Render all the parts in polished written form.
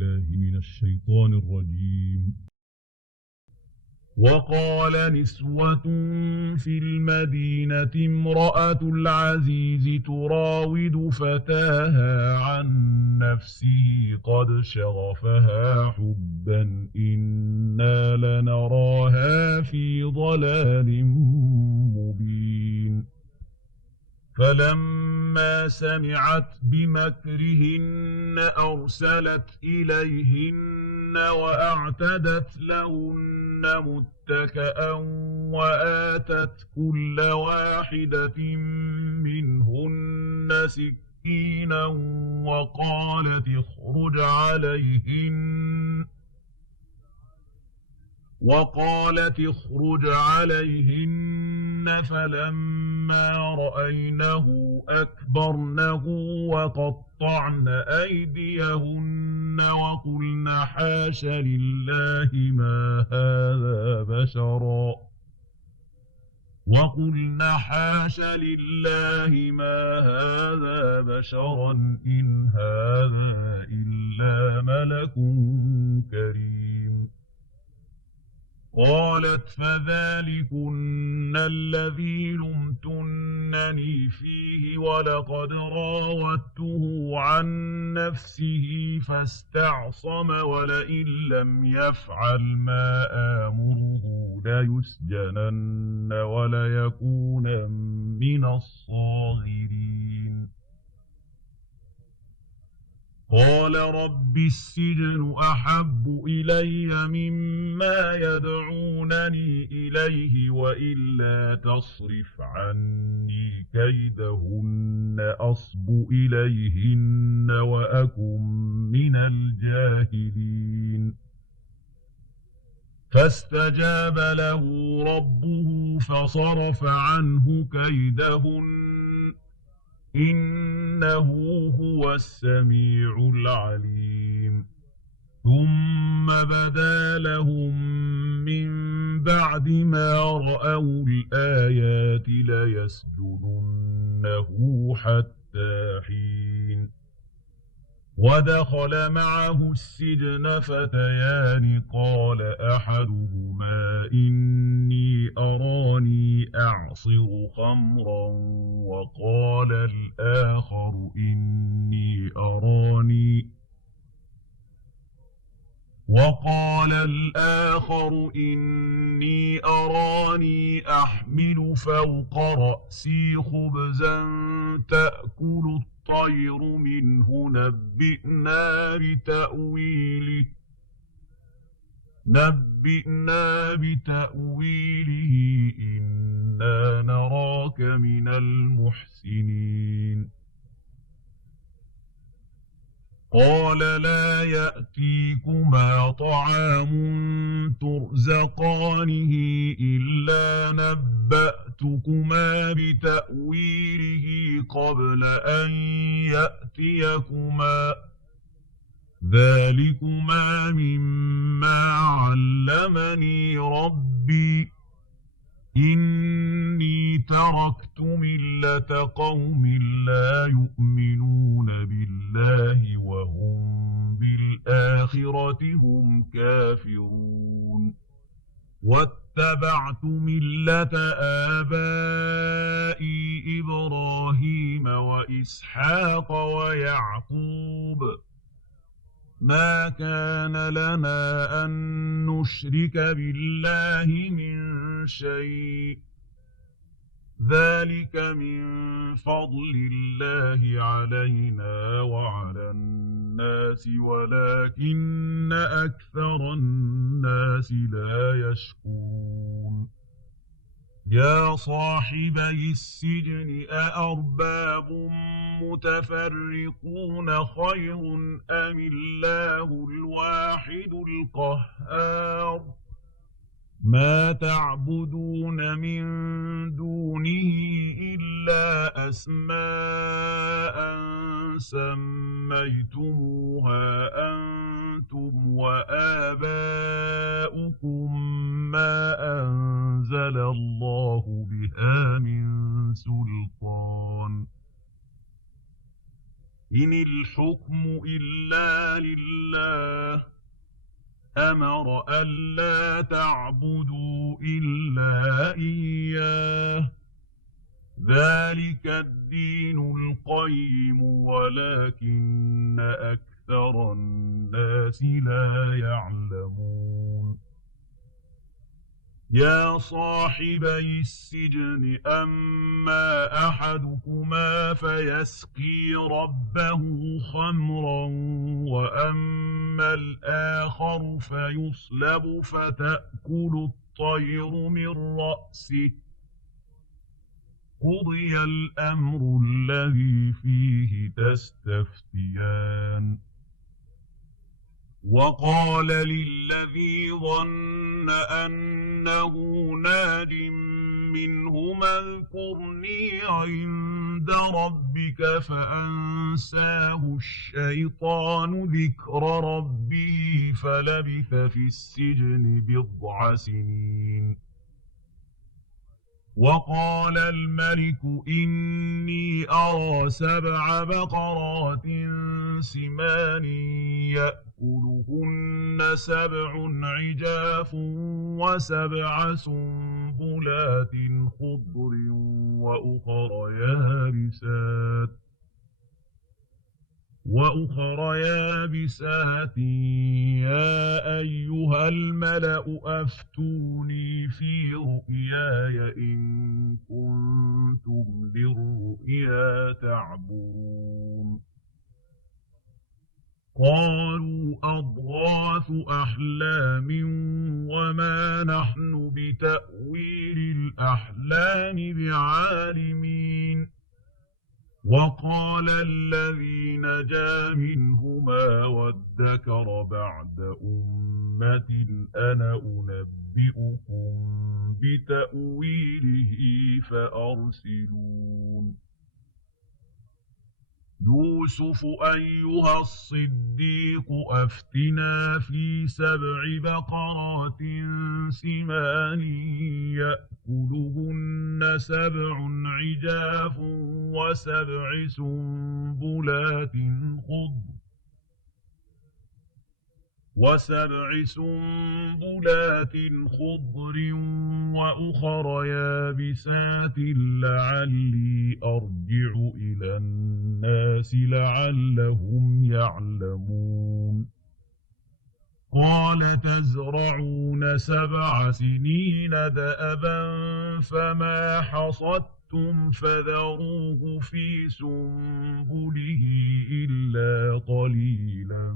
بالله من الشيطان الرجيم. وقال نسوة في المدينة امرأة العزيز تراود فتاها عن نفسه قد شغفها حبا إنا لنراها في ضلال مبين. فلما سمعت بمكرهن أرسلت إليهن وأعتدت لهن متكأ وآتت كل واحدة منهن سكينا وقالت اخرج عليهن فلما رأينه أكبرنه وقطعن أيديهن وقلن حاش لله ما هذا بشرا إن هذا إلا ملك كريم. قالت فذلكن الذي لمتنني فيه ولقد راودته عن نفسه فاستعصم ولئن لم يفعل ما آمره ليسجنن وليكونن من الصاغرين. قال رب السجن أحب إلي مما يدعونني إليه وإلا تصرف عني كيدهن أصب إليهن وأكن من الجاهلين. فاستجاب له ربه فصرف عنه كيدهن إنه هو السميع العليم. ثم بدا لهم من بعد ما رأوا الآيات ليسجننه حتى حين. ودخل معه السجن فتيان قال أحدهما إني أراني أعصر خمرا وقال الآخر إني أراني أحمل فوق رأسي خبزا تأكل الطير منه نبئنا بتأويله إنا نراك من المحسنين. قال لا يأتيكما طعام ترزقانه إلا نبأتكما بتأويله قبل أن يأتيكما ذلكما مما علمني ربي إني تركت ملة قوم لا يؤمنون بالله وهم بالآخرة هم كافرون واتبعت ملة آبائي إبراهيم وإسحاق ويعقوب ما كان لنا أن نشرك بالله من شيء ذلك من فضل الله علينا وعلى الناس ولكن أكثر الناس لا يشكرون. يا صاحبي السجن أأرباب متفرقون خير أم الله الواحد القهار ما تعبدون من دونه إلا أسماء سميتموها أنتم وآباؤكم ما أنزل الله بها من سلطان إن الحكم إلا لله أمر ألا تعبدوا إلا إياه ذلك الدين القيم ولكن أكثر الناس لا يعلمون يا صاحبي السجن أما أحدكما فيسقي ربه خمرا وأما الآخر فيصلب فتأكل الطير من رأسه قضي الأمر الذي فيه تستفتيان وقال للذي ظن أنه ناج منهما اذكرني عند ربك فأنساه الشيطان ذكر ربه فلبث في السجن بضع سنين وقال الملك إني أرى 7 بقرات سمان يأكلهن 7 عجاف و7 سنبلات خضر وأخر يابسات يا أيها الملأ أفتوني في رؤياي إن كنتم للرؤيا تعبرون قالوا أضغاث أحلام وما نحن بتأويل الأحلام بعالمين وقال الذي نجا منهما وادكر بعد أمة أنا أنبئكم بتأويله فأرسلون يوسف أيها الصديق أفتنا في 7 بقرات سمان يأكلهن 7 عجاف و7 سنبلات خضر وأخر يابسات لعلي أرجع إلى الناس لعلهم يعلمون قال تزرعون 7 سنين دأبا فما حصدتم فذروه في سنبله إلا قليلا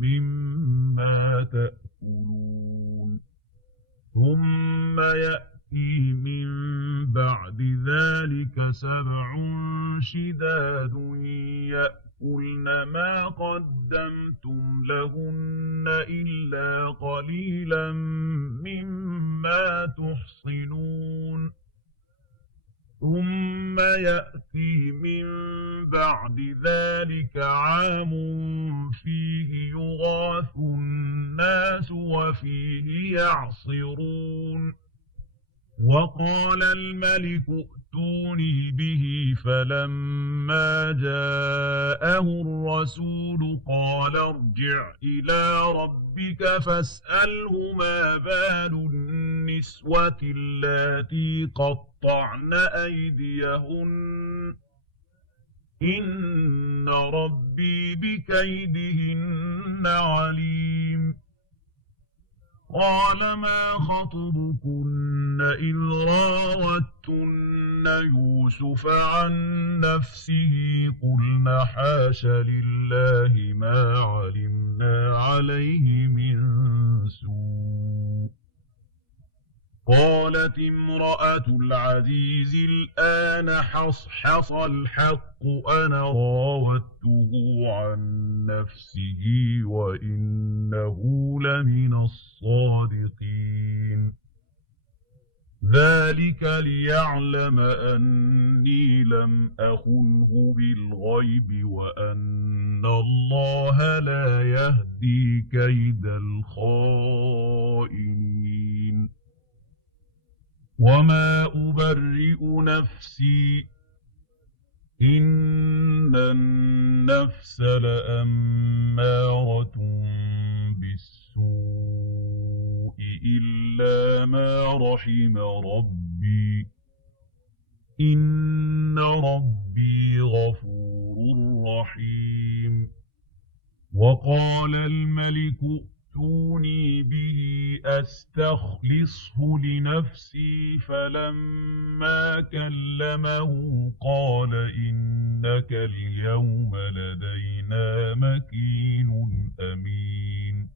مما تأكلون ثم يأتي من بعد ذلك 7 شداد يأكلن ما قدمتم لهن إلا قليلا مما تحصنون ثم يأتي من بعد ذلك عام فيه يغاث الناس وفيه يعصرون وقال الملك ائتوني به فلما جاءه الرسول قال ارجع إلى ربك فاسأله ما بال النسوة اللاتي قطعن أيديهن إن ربي بكيدهن عليم قال ما خطبكن إذ راوتن يوسف عن نفسه قلن حاش لله ما علمنا عليه من سوء قالت امرأة العزيز الآن حصحص الحق أنا راودته عن نفسه وإنه لمن الصادقين ذلك ليعلم أني لم أخنه بالغيب وأن الله لا يهدي كيد الخائنين وما أبرئ نفسي إن النفس لأمارة بالسوء إلا ما رحم ربي إن ربي غفور رحيم وقال الملك ائتوني به أستخلصه لنفسي فلما كلمه قال إنك اليوم لدينا مكين أمين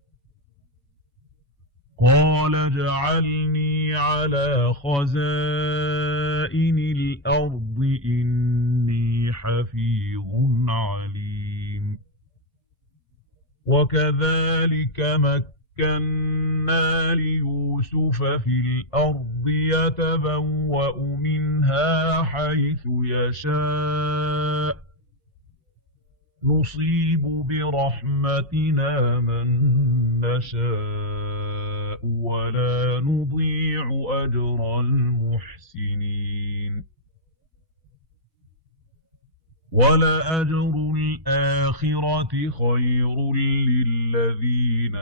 قال اجعلني على خزائن الأرض إني حفيظ عليم وكذلك مكنا ليوسف في الأرض يتبوأ منها حيث يشاء نصيب برحمتنا من نشاء ولا نضيع أجر المحسنين ولأجر الآخرة خير للذين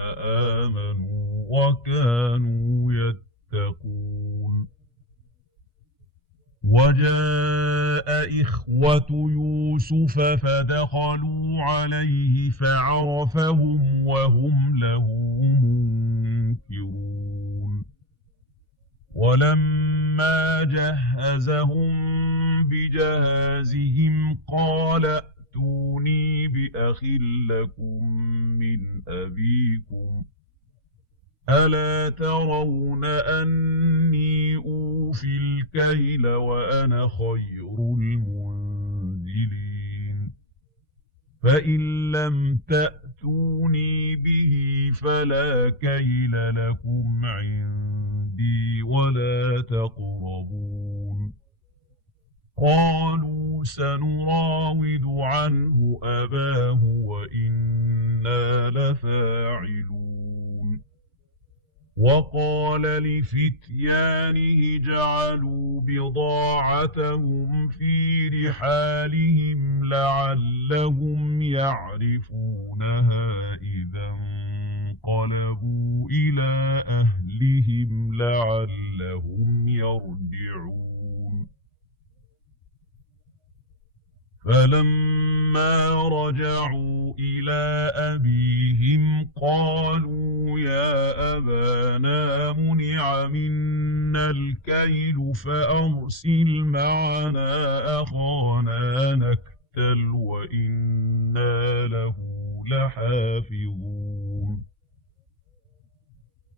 آمنوا وكانوا يتقون وجاء إخوة يوسف فدخلوا عليه فعرفهم وهم له منكرون ولما جهزهم بجهازهم قال ائتوني بأخ لكم من أبيكم ألا ترون أني أوفي الكيل وأنا خير المنزلين فإن لم تأتوني به فلا كيل لكم عندي ولا تقربون قالوا سنراود عنه أباه وإنا لفاعلون وقال لفتيانه جعلوا بضاعتهم في رحالهم لعلهم يعرفونها إذا انقلبوا إلى أهلهم لعلهم يرجعون فلما رجعوا إلى أبيهم قالوا يا أبانا منع منا الكيل فأرسل معنا أخانا نكتل وإنا له لحافظون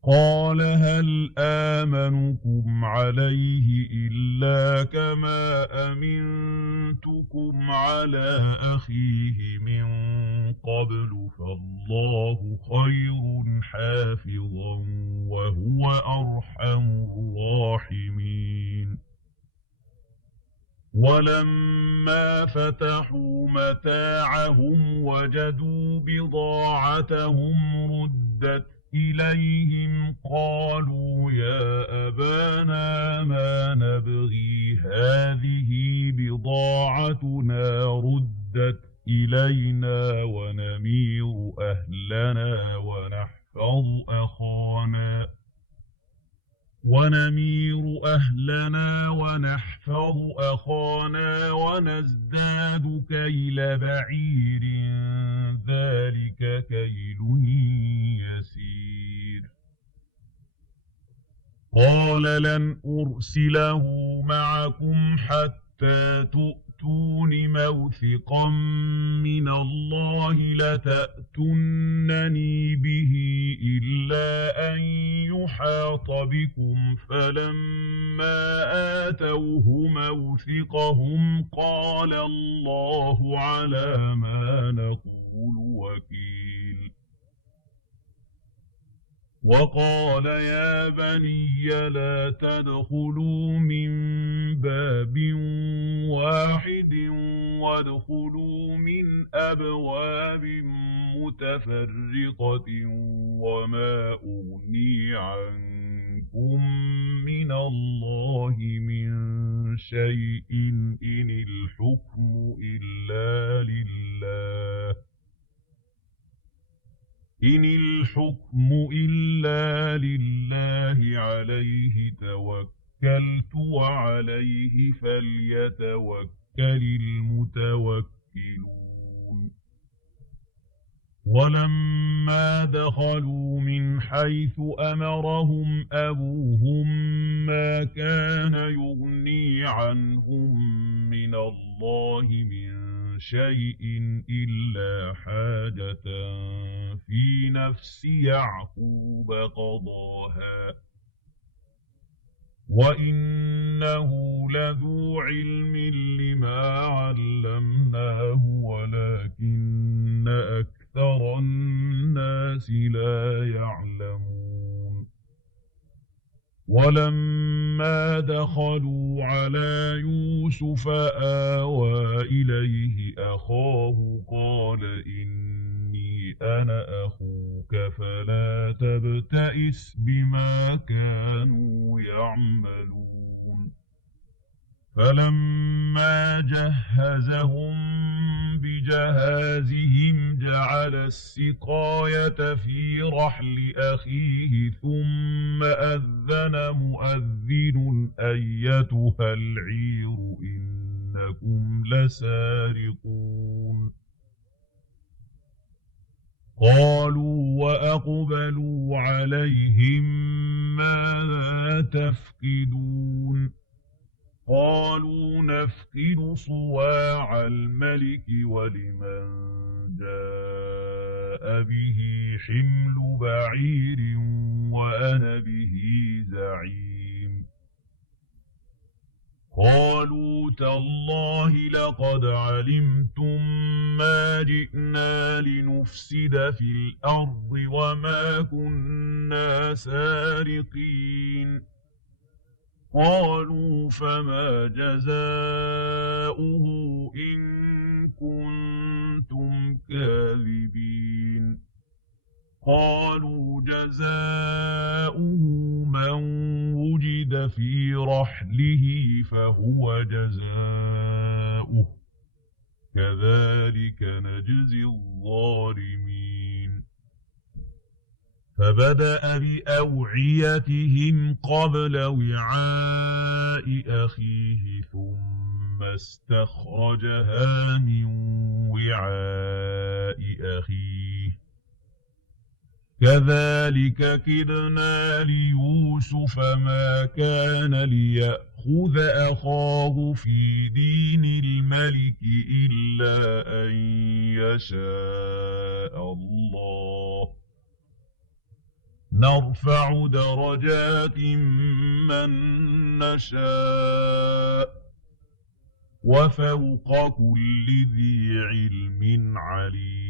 قال هل آمنكم عليه إلا كما أمنتكم على أخيه من قبل فالله خير حافظا وهو أرحم الراحمين ولما فتحوا متاعهم وجدوا بضاعتهم ردت إليهم قالوا يا أبانا ما نبغي هذه بضاعتنا ردت إلينا ونمير أهلنا ونحفظ أخانا ونزداد كيل بعير ذلك كيل يسير قال لن أرسله معكم حتى تؤتون موثقا من الله لتأتونني به إلا أن يحاط بكم فلما آتوه موثقهم قال الله على ما نقول وكيل وقال يا بني لا تدخلوا من باب واحد وادخلوا من أبواب متفرقة وما أغني عنكم من الله من شيء إن الحكم إلا لله عليه توكلت وعليه فليتوكل المتوكلون ولما دخلوا من حيث أمرهم أبوهم ما كان يغني عنهم من الله من شيء إلا حاجة في نفس يعقوب قضاها وإنه لذو علم لما علمناه ولكن أكثر الناس لا يعلمون ولما دخلوا على يوسف آوى إليه أخاه قال إني أنا أخوك فلا تبتئس بما كانوا يعملون فلما جهزهم بجهازهم جعل السقاية في رحل أخيه ثم أذن مؤذن أيتها العير إنكم لسارقون قالوا وأقبلوا عليهم ماذا تفقدون قالوا نفقد صواع الملك ولمن جاء به حمل بعير وأنا به زعيم قالوا تالله لقد علمتم ما جئنا لنفسد في الأرض وما كنا سارقين قالوا فما جزاؤه إن كنتم كاذبين قالوا جزاؤه من وجد في رحله فهو جزاؤه كذلك نجزي الظالمين فبدأ بأوعيتهم قبل وعاء أخيه ثم استخرجها من وعاء أخيه كذلك كدنا ليوسف ما كان ليأخذ أخاه في دين الملك إلا أن يشاء الله نرفع درجات من نشاء وفوق كل ذي علم عليم